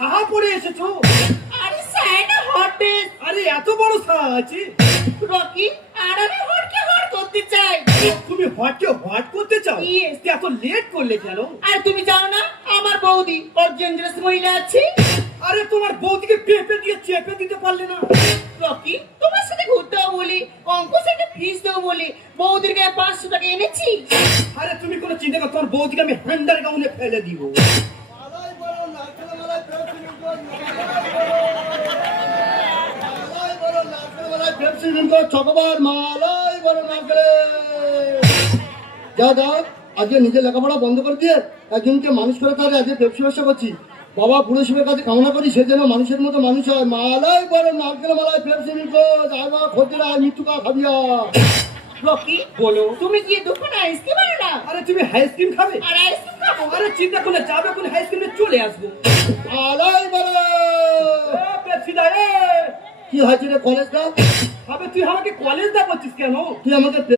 সাহা পরে এসেছো? আরে সাইনা হটেস। আরে এত বড় সাহা আছে? রকি আর আমি হটকে হট করতে চাই। তুমি হটকে হট করতে চাও? Yes. এত লেট করলে কেন? আর তুমি জানো না আমার বৌদি ওর জেন্ডারাস মহিলা আছে। আরে তোমার বৌদিকে পেপে দিয়ে চেপে দিতে পারলে না? রকি তোমার সাথে ঘুরতেও বলি, অঙ্ক সাথে ফিস দেও বলি, বৌদির গায়ে 500 টাকা এনেছি। আরে তুমি কোনো চিন্তা করো, তোমার বৌদিকে আমি হ্যান্ডার গাউনে ফেলে দিব। চকবার মালাই বড় নারকেলে যা দাও। আজকে নিজের লেখাপড়া বন্ধ করে দিয়ে একজনকে মানুষ করে তার আজকে পেপসি ব্যবসা করছি। বাবা বুড়ো শিবের কাছে কামনা করি সে যেন মানুষের মতো মানুষ হয়। মালাই বড় নারকেল মালাই পেপসি মিল্কো যাইবা খদ্দের আর মৃত্যুকা খাবিয়া। রকি বলো। তুমি কি দোকানে আইসক্রিম আনো না? আরে তুমি আইসক্রিম খাবে? আর আইসক্রিম খাবো। আরে চিন্তা করলে যাবে, কোন আইসক্রিমে চলে আসবো। মালাই বড় পেপসি দা, কি হয়েছে রে কলেজটা? আবে তুই আমাকে কলেজ দা বলছিস কেন? তুই আমাকে